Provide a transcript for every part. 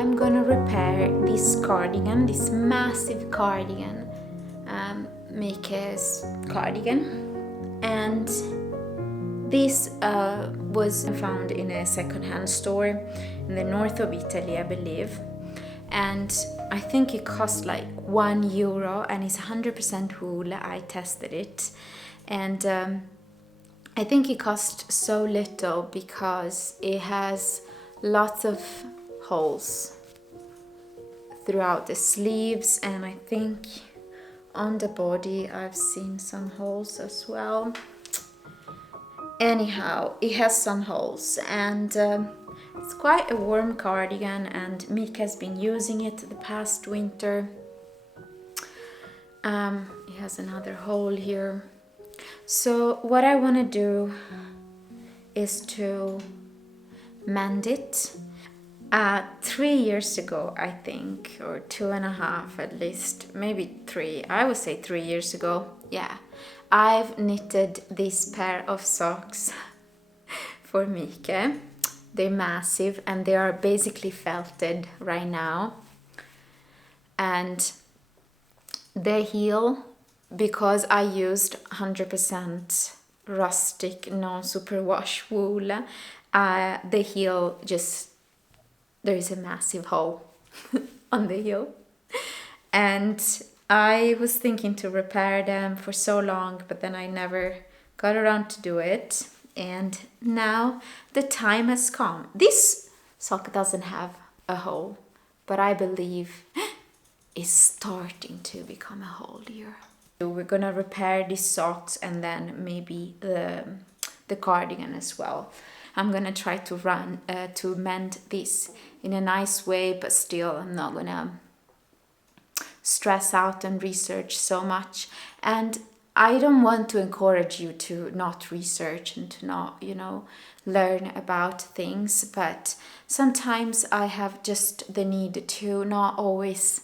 I'm gonna repair this cardigan, this massive cardigan, Mike's cardigan. And this was found in a second-hand store in the north of Italy, I believe. And I think it cost like €1 and it's 100% wool. I tested it, and I think it cost so little because it has lots of holes throughout the sleeves, and I think on the body I've seen some holes as well. Anyhow, it has some holes, and it's quite a warm cardigan, and Mika has been using it the past winter. It has another hole here. So what I want to do is to mend it. 3 years ago, I think, or 2.5 at least, maybe 3, I would say 3 years ago, yeah, I've knitted this pair of socks for Mika. They're massive and they are basically felted right now, and they heel because I used 100% rustic non-superwash wool. The heel just, there is a massive hole on the heel, and I was thinking to repair them for so long, but then I never got around to do it, and now the time has come. This sock doesn't have a hole, but I believe it's starting to become a hole here. So we're gonna repair these socks and then maybe the cardigan as well. I'm gonna try to mend this in a nice way, but still I'm not gonna stress out and research so much. And I don't want to encourage you to not research and to not, learn about things, but sometimes I have just the need to not always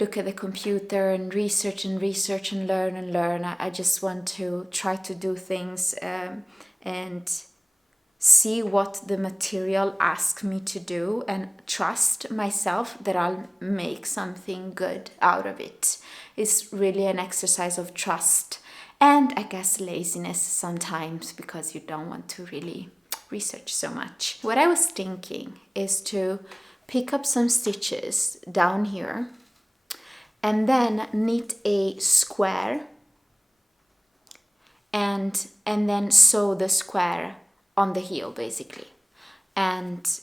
look at the computer and research and learn. I just want to try to do things and see what the material asks me to do and trust myself that I'll make something good out of it. It's really an exercise of trust and I guess laziness sometimes because you don't want to really research so much. What I was thinking is to pick up some stitches down here and then knit a square and then sew the square on the heel basically, and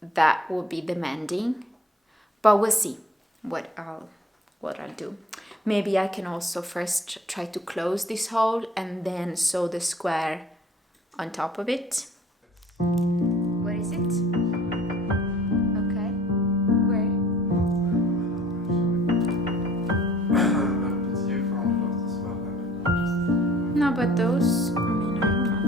that will be the mending. But we'll see what I'll do. Maybe I can also first try to close this hole and then sew the square on top of it. Where is it? Okay, where? No, but those, I mean, I don't know.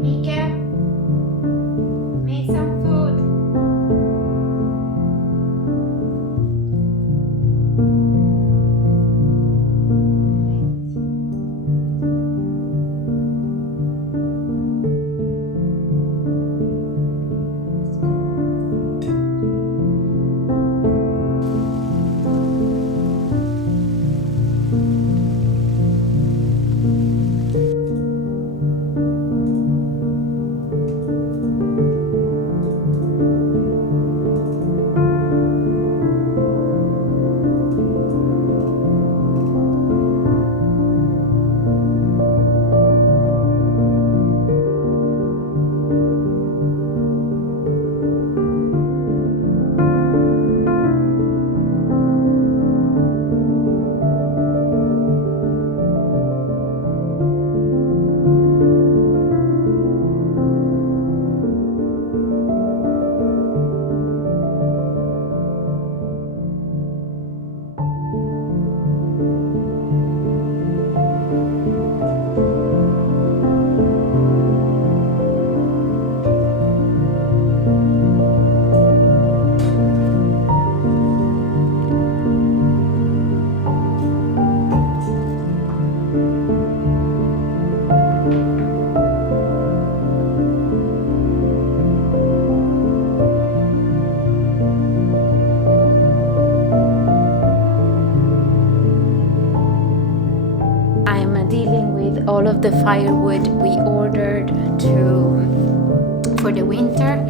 Mika, make some food. I'm dealing with all of the firewood we ordered for the winter.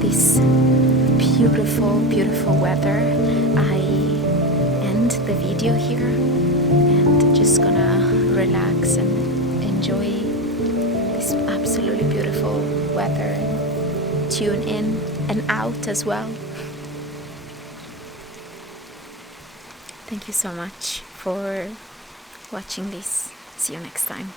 This beautiful weather, I end the video here and just gonna relax and enjoy this absolutely beautiful weather. tune in and out as well. Thank you so much for watching this. See you next time.